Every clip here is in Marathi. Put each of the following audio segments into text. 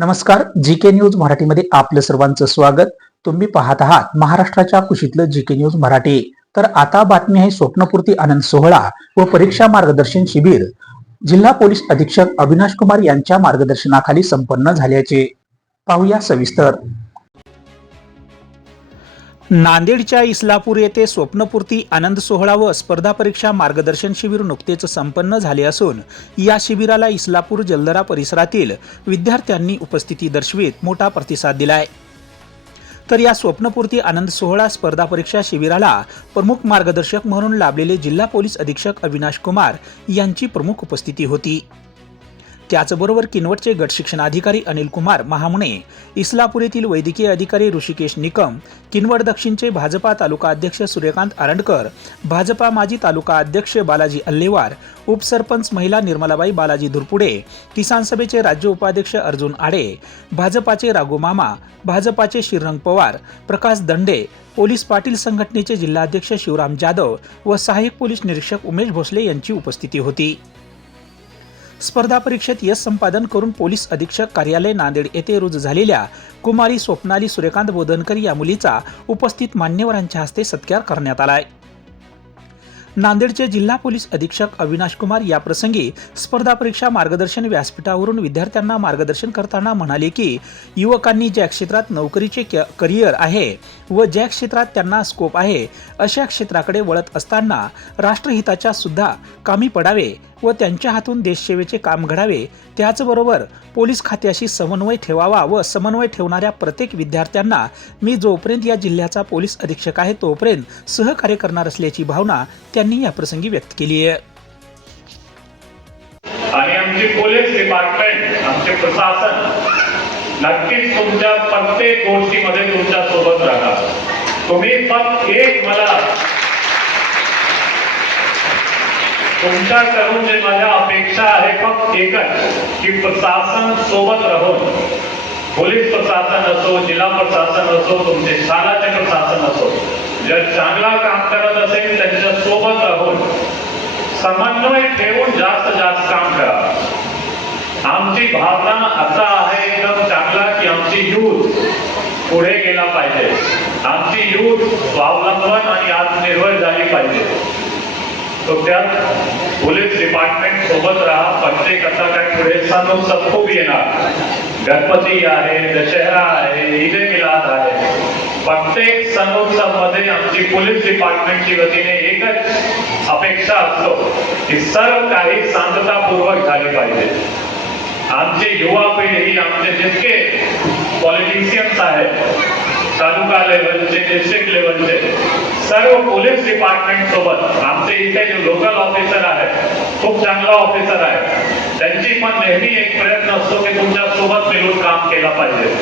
नमस्कार जी के न्यूज मराठीमध्ये आपलं सर्वांचं स्वागत. तुम्ही पाहत आहात महाराष्ट्राच्या कुशीतलं जी के न्यूज मराठी. तर आता बातमी आहे स्वप्नपूर्ती आनंद सोहळा व परीक्षा मार्गदर्शन शिबिर. जिल्हा पोलीस अधीक्षक अविनाश कुमार यांच्या मार्गदर्शनाखाली संपन्न झाल्याचे. पाहूया सविस्तर. नांदेडच्या इस्लापूर येथे स्वप्नपूर्ती आनंद सोहळा व स्पर्धा परीक्षा मार्गदर्शन शिबिर नुकतेच संपन्न झाले असून या शिबिराला इस्लापूर जलदरा परिसरातील विद्यार्थ्यांनी उपस्थिती दर्शवित मोठा प्रतिसाद दिलाय. तर या स्वप्नपूर्ती आनंद सोहळा स्पर्धा परीक्षा शिबिराला प्रमुख मार्गदर्शक म्हणून लाभलेले जिल्हा पोलीस अधीक्षक अविनाश कुमार यांची प्रमुख उपस्थिती होती. त्याचबरोबर किनवटचे गट शिक्षणाधिकारी अनिल कुमार महामुने इस्लापूर येथील वैद्यकीय अधिकारी ऋषिकेश निकम किनवट दक्षिणचे भाजपा तालुका अध्यक्ष सूर्यकांत आरंडकर भाजपा माजी तालुका अध्यक्ष बालाजी अल्लेवार उपसरपंच महिला निर्मलाबाई बालाजी धुरपुडे किसान सभेचे राज्य उपाध्यक्ष अर्जुन आडे भाजपाचे राघू मामा भाजपाचे श्रीरंग पवार प्रकाश दंडे पोलीस पाटील संघटनेचे जिल्हाध्यक्ष शिवराम जाधव व सहाय्यक पोलीस निरीक्षक उमेश भोसले यांची उपस्थिती होती. स्पर्धा परीक्षेत यश संपादन करून पोलीस अधीक्षक कार्यालय नांदेड येथे रुजू झालेल्या कुमारी स्वप्नाली सूर्यकांत बोधनकर या मुलीचा उपस्थित मान्यवरांच्या हस्ते सत्कार करण्यात आलाय. नांदेडचे जिल्हा पोलीस अधीक्षक अविनाश कुमार या प्रसंगी स्पर्धा परीक्षा मार्गदर्शन व्यासपीठावरून विद्यार्थ्यांना मार्गदर्शन करताना म्हणाले की युवकांनी ज्या क्षेत्रात नोकरीचे क- करिअर आहे व ज्या क्षेत्रात त्यांना स्कोप आहे अशा क्षेत्राकडे वळत असताना राष्ट्रहिताच्या सुद्धा कामी पडावे व त्यांच्या हातून देशसेवेचे काम घडावे त्याचबरोबर पोलीस खात्याशी समन्वय ठेवावा व समन्वय ठेवणाऱ्या प्रत्येक विद्यार्थ्यांना मी जोपर्यंत या जिल्ह्याचा पोलीस अधीक्षक आहे तोपर्यंत सहकार्य करणार असल्याची भावना त्यांनी या प्रसंगी व्यक्त केली आहे. आणि आमचे पोलीस डिपार्टमेंट आमचे प्रशासन नक्कीच तुमच्या प्रत्येक गोष्टीमध्ये तुमच्यासोबत राहणार. तुम्ही फक्त एक मला तुमच्याकडून जे माझ्या अपेक्षा आहे फक्त एकच की प्रशासन सोबत राहून पोलीस प्रशासन असो जिल्हा प्रशासन असो तुमचे शालाचे प्रशासन असो. जर चांगला काम करत असेल त्यांच्यासोबत राहून समन्वय ठेवून जास्त जास्त काम करा. आमची भावना असा आहे एकदम चांगला की आमची यूथ पुढे गेला पाहिजे. आमची यूथ स्वावलंबन आणि आत्मनिर्भर झाली पाहिजे. तो त्यात पोलीस डिपार्टमेंट सोबत राहा प्रत्येक आता काय पुढे सण उत्सव खूप येणार. गणपती आहे, दशहरा आहे, ईद मिलाद आहे. प्रत्येक सण उत्सव मध्ये आमची पोलीस डिपार्टमेंटची वतीने एकच अपेक्षा असतो की सर्व काही शांततापूर्वक झाले पाहिजे. आमचे युवा पिढी, आमचे जितके पॉलिटिशियन्स आहेत तालुका लेवलचे डिस्ट्रिक्ट लेवलचे सर्व पोलीस डिपार्टमेंट सोबत आमचे इथे जे लोकल ऑफिसर आहेत खूप चांगला ऑफिसर आहे. त्यांची पण नेहमी एक प्रयत्न असतो की तुमच्यासोबत मिळून काम केलं पाहिजे.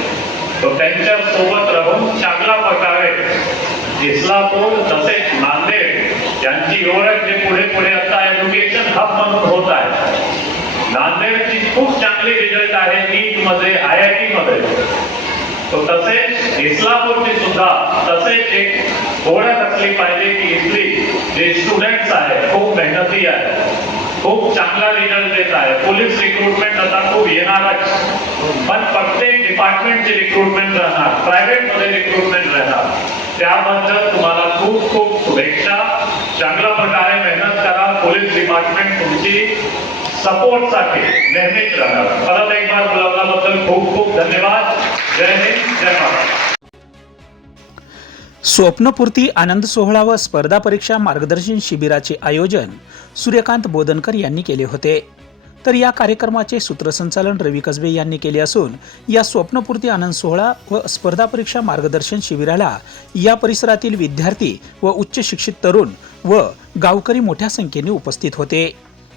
तो त्यांच्यासोबत राहून चांगला प्रकारे इस्लापूर तसेच नांदेड यांची ओळख जे पुढे पुढे आता एज्युकेशन हब म्हणून होत आहे. नांदेडची खूप चांगली रिझल्ट आहे नीटमध्ये आय आय टी मध्ये. तसेच इस्लापूरची सुद्धा तसेच एक ओळख असली पाहिजे की इथली जे स्टुडंट्स आहेत खूप मेहनती आहे खूप चांगला रिझल्ट देत आहे. पोलीस रिक्रुटमेंट आता खूप येणारच पण प्रत्येक डिपार्टमेंटची रिक्रुटमेंट राहणार प्रायव्हेटमध्ये रिक्रुटमेंट राहणार. त्याबद्दल तुम्हाला खूप खूप शुभेच्छा. चांगल्या प्रकारे मेहनत करा. पोलीस डिपार्टमेंट तुमची सपोर्टसाठी नेहमीच राहणार. परत एक बार बोलावल्याबद्दल खूप खूप धन्यवाद. जय हिंद जय महाराष्ट्र. स्वप्नपूर्ती आनंद सोहळा व स्पर्धा परीक्षा मार्गदर्शन शिबिराचे आयोजन सूर्यकांत बोधनकर यांनी केले होते. तर या कार्यक्रमाचे सूत्रसंचालन रवी कसबे यांनी केले असून या स्वप्नपूर्ती आनंद सोहळा व स्पर्धा परीक्षा मार्गदर्शन शिबिराला या परिसरातील विद्यार्थी व उच्च शिक्षित तरुण व गावकरी मोठ्या संख्येने उपस्थित होते.